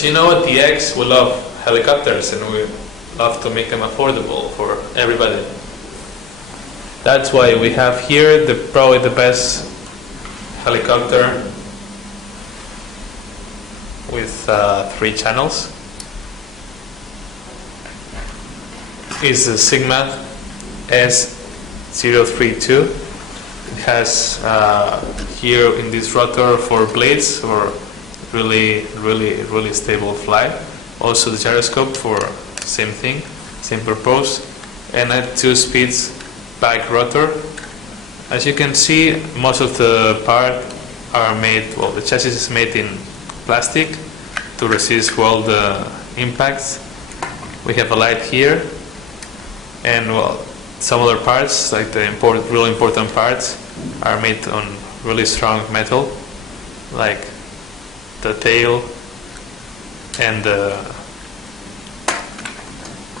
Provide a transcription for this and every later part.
As you know, at DX we love helicopters and we love to make them affordable for everybody. That's why we have here probably the best helicopter with 3 channels. It's the Sigma S032. It has here in this rotor 4 blades for really stable flight. Also the gyroscope for same thing, same purpose, and a 2 speeds back rotor. As you can see, most of the parts are made, well, the chassis is made in plastic to resist well the impacts. We have a light here, and well, some other parts, like the real important parts, are made on really strong metal, like the tail and the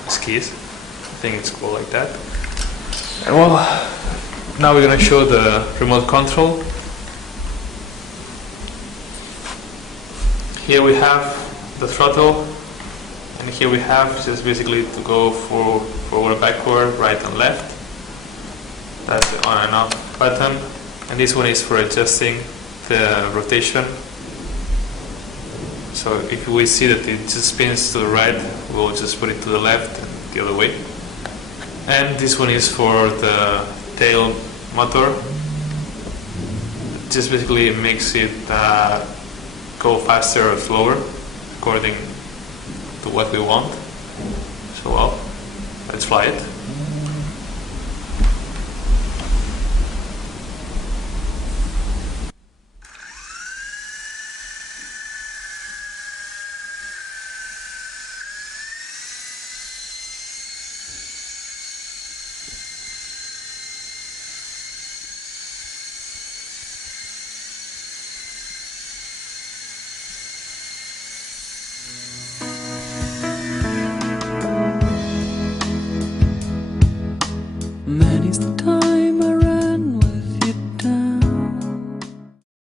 skis. I think it's called like that. And well, now we're going to show the remote control. Here we have the throttle, and here we have just basically to go forward, backward, right and left. That's the on and off button, and this one is for adjusting the rotation. So if we see that it just spins to the right, we'll just put it to the left and the other way. And this one is for the tail motor. Just basically makes it go faster or slower according to what we want. So well, let's fly it.